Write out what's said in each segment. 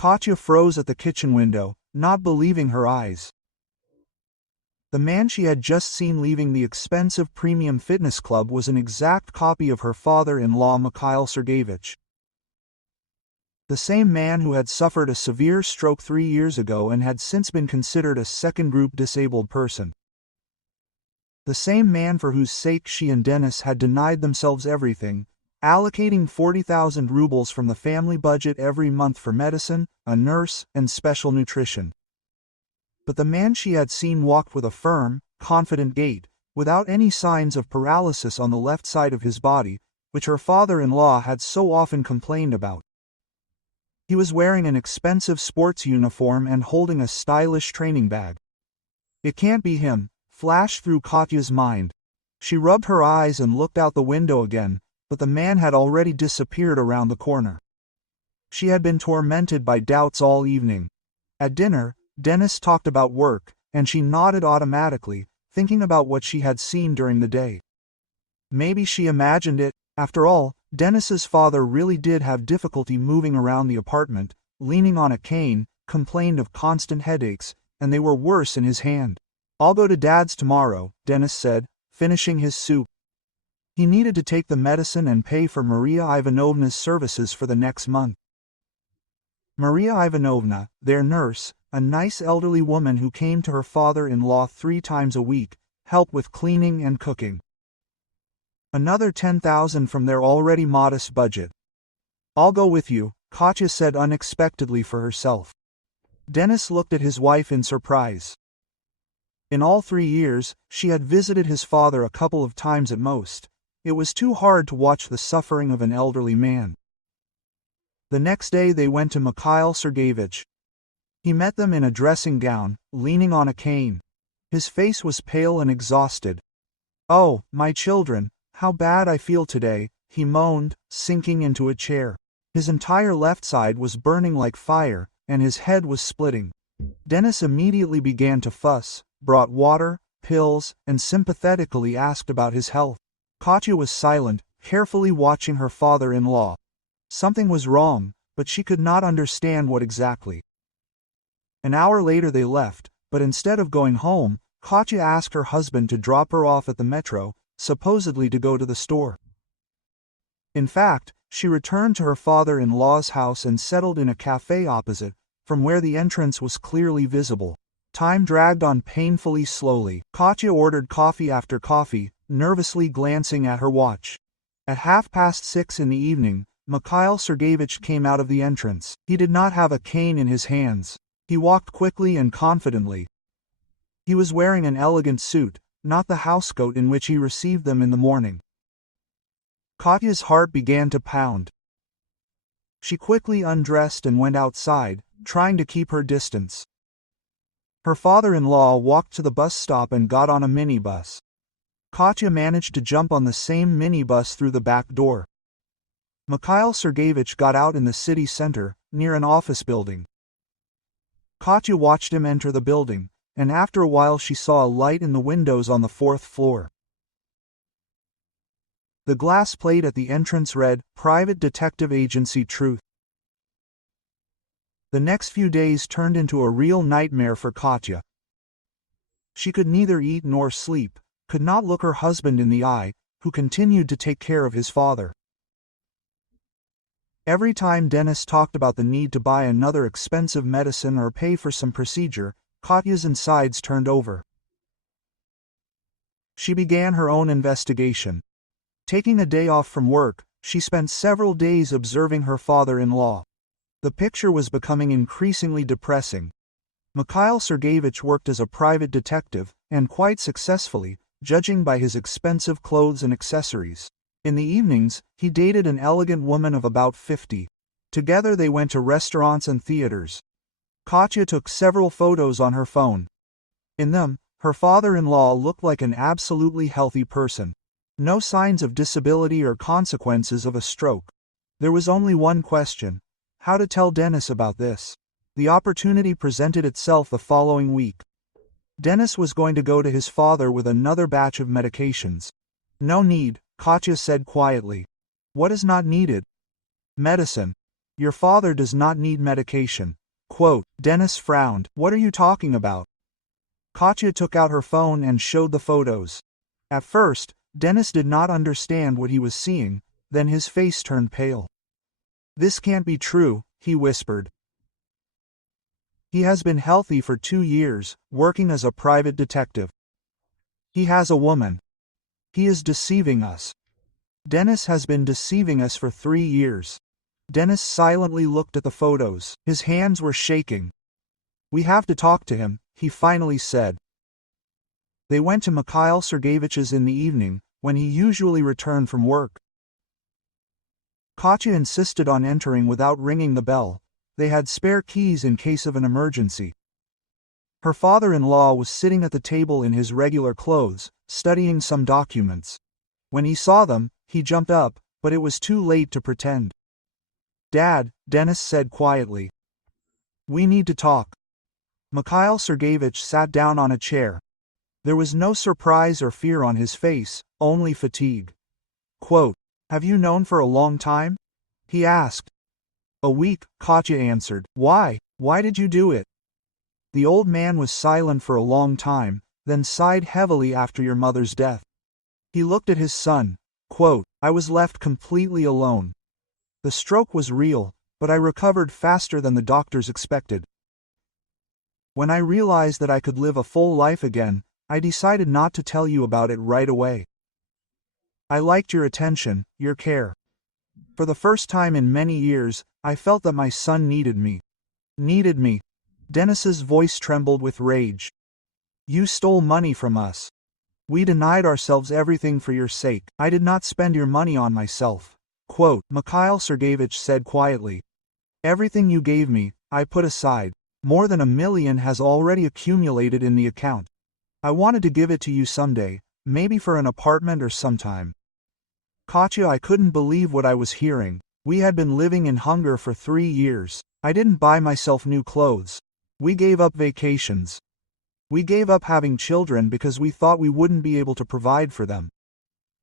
Katya froze at the kitchen window, not believing her eyes. The man she had just seen leaving the expensive premium fitness club was an exact copy of her father-in-law Mikhail Sergeyevich. The same man who had suffered a severe stroke 3 years ago and had since been considered a second-group disabled person. The same man for whose sake she and Denis had denied themselves everything, allocating 40,000 rubles from the family budget every month for medicine, a nurse, and special nutrition. But the man she had seen walked with a firm, confident gait, without any signs of paralysis on the left side of his body, which her father-in-law had so often complained about. He was wearing an expensive sports uniform and holding a stylish training bag. It can't be him, flashed through Katya's mind. She rubbed her eyes and looked out the window again, but the man had already disappeared around the corner. She had been tormented by doubts all evening. At dinner, Denis talked about work, and she nodded automatically, thinking about what she had seen during the day. Maybe she imagined it. After all, Denis's father really did have difficulty moving around the apartment, leaning on a cane, complained of constant headaches, and they were worse in his hand. "I'll go to Dad's tomorrow," Denis said, finishing his soup. He needed to take the medicine and pay for Maria Ivanovna's services for the next month. Maria Ivanovna, their nurse, a nice elderly woman who came to her father-in-law 3 times a week, helped with cleaning and cooking. Another 10,000 from their already modest budget. "I'll go with you," Katya said unexpectedly for herself. Denis looked at his wife in surprise. In all 3 years, she had visited his father a couple of times at most. It was too hard to watch the suffering of an elderly man. The next day they went to Mikhail Sergeyevich. He met them in a dressing gown, leaning on a cane. His face was pale and exhausted. "Oh, my children, how bad I feel today," he moaned, sinking into a chair. His entire left side was burning like fire, and his head was splitting. Denis immediately began to fuss, brought water, pills, and sympathetically asked about his health. Katya was silent, carefully watching her father-in-law. Something was wrong, but she could not understand what exactly. An hour later they left, but instead of going home, Katya asked her husband to drop her off at the metro, supposedly to go to the store. In fact, she returned to her father-in-law's house and settled in a cafe opposite, from where the entrance was clearly visible. Time dragged on painfully slowly. Katya ordered coffee after coffee, nervously glancing at her watch. At 6:30 in the evening, Mikhail Sergeyevich came out of the entrance. He did not have a cane in his hands. He walked quickly and confidently. He was wearing an elegant suit, not the housecoat in which he received them in the morning. Katya's heart began to pound. She quickly undressed and went outside, trying to keep her distance. Her father-in-law walked to the bus stop and got on a minibus. Katya managed to jump on the same minibus through the back door. Mikhail Sergeyevich got out in the city center, near an office building. Katya watched him enter the building, and after a while she saw a light in the windows on the 4th floor. The glass plate at the entrance read, "Private Detective Agency Truth." The next few days turned into a real nightmare for Katya. She could neither eat nor sleep, could not look her husband in the eye, who continued to take care of his father. Every time Denis talked about the need to buy another expensive medicine or pay for some procedure, Katya's insides turned over. She began her own investigation. Taking a day off from work, she spent several days observing her father-in-law. The picture was becoming increasingly depressing. Mikhail Sergeyevich worked as a private detective, and quite successfully, judging by his expensive clothes and accessories. In the evenings, he dated an elegant woman of about 50. Together they went to restaurants and theaters. Katya took several photos on her phone. In them, her father-in-law looked like an absolutely healthy person. No signs of disability or consequences of a stroke. There was only one question: how to tell Denis about this. The opportunity presented itself the following week. Denis was going to go to his father with another batch of medications. "No need," Katya said quietly. "What is not needed?" "Medicine. Your father does not need medication. Quote, Dennis frowned. What are you talking about? Katya took out her phone and showed the photos. At first, Dennis did not understand what he was seeing, then his face turned pale. This can't be true, he whispered. He has been healthy for 2 years, working as a private detective. He has a woman. He is deceiving us. Dennis has been deceiving us for 3 years. Dennis silently looked at the photos. His hands were shaking. We have to talk to him, he finally said. They went to Mikhail Sergeyevich's in the evening, when he usually returned from work. Katya insisted on entering without ringing the bell. They had spare keys in case of an emergency. Her father-in-law was sitting at the table in his regular clothes, studying some documents. When he saw them, he jumped up, but it was too late to pretend. Dad, Dennis said quietly. We need to talk. Mikhail Sergeyevich sat down on a chair. There was no surprise or fear on his face, only fatigue. Quote, Have you known for a long time? He asked. A week, Katya answered. Why? Why did you do it? The old man was silent for a long time, then sighed heavily after your mother's death. He looked at his son. Quote, I was left completely alone. The stroke was real, but I recovered faster than the doctors expected. When I realized that I could live a full life again, I decided not to tell you about it right away. I liked your attention, your care. For the first time in many years, I felt that my son needed me. Needed me. Dennis's voice trembled with rage. You stole money from us. We denied ourselves everything for your sake. I did not spend your money on myself. Quote, Mikhail Sergeyevich said quietly. Everything you gave me, I put aside. More than $1 million has already accumulated in the account. I wanted to give it to you someday, maybe for an apartment or sometime. Katya, I couldn't believe what I was hearing. We had been living in hunger for 3 years. I didn't buy myself new clothes. We gave up vacations. We gave up having children because we thought we wouldn't be able to provide for them.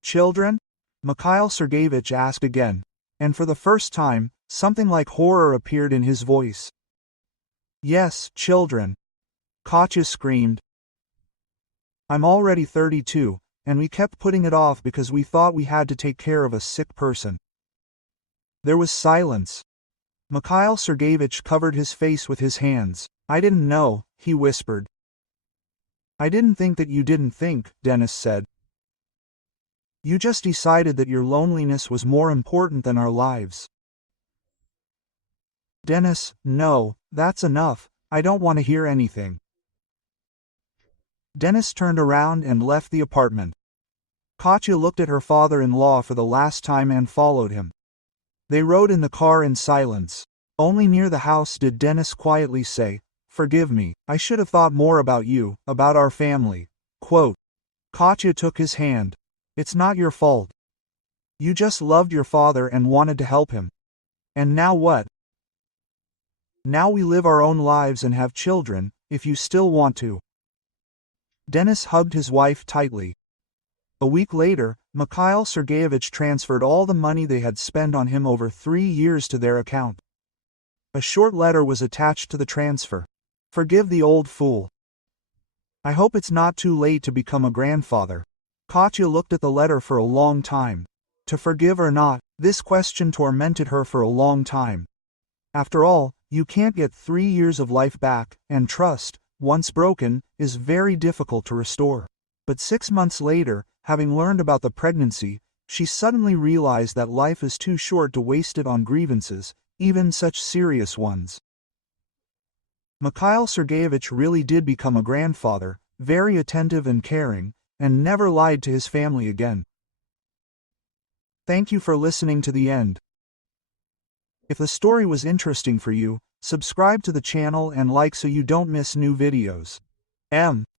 Children? Mikhail Sergeyevich asked again, and for the first time, something like horror appeared in his voice. Yes, children. Katya screamed. I'm already 32, and we kept putting it off because we thought we had to take care of a sick person. There was silence. Mikhail Sergeyevich covered his face with his hands. I didn't know, he whispered. I didn't think that you didn't think, Dennis said. You just decided that your loneliness was more important than our lives. Dennis, no, that's enough, I don't want to hear anything. Dennis turned around and left the apartment. Katya looked at her father-in-law for the last time and followed him. They rode in the car in silence. Only near the house did Dennis quietly say, Forgive me, I should have thought more about you, about our family. Quote. Katya took his hand. It's not your fault. You just loved your father and wanted to help him. And now what? Now we live our own lives and have children, if you still want to. Dennis hugged his wife tightly. A week later, Mikhail Sergeyevich transferred all the money they had spent on him over 3 years to their account. A short letter was attached to the transfer. Forgive the old fool. I hope it's not too late to become a grandfather. Katya looked at the letter for a long time. To forgive or not, this question tormented her for a long time. After all, you can't get 3 years of life back, and trust, once broken, is very difficult to restore. But 6 months later, having learned about the pregnancy, she suddenly realized that life is too short to waste it on grievances, even such serious ones. Mikhail Sergeyevich really did become a grandfather, very attentive and caring, and never lied to his family again. Thank you for listening to the end. If the story was interesting for you, subscribe to the channel and like so you don't miss new videos.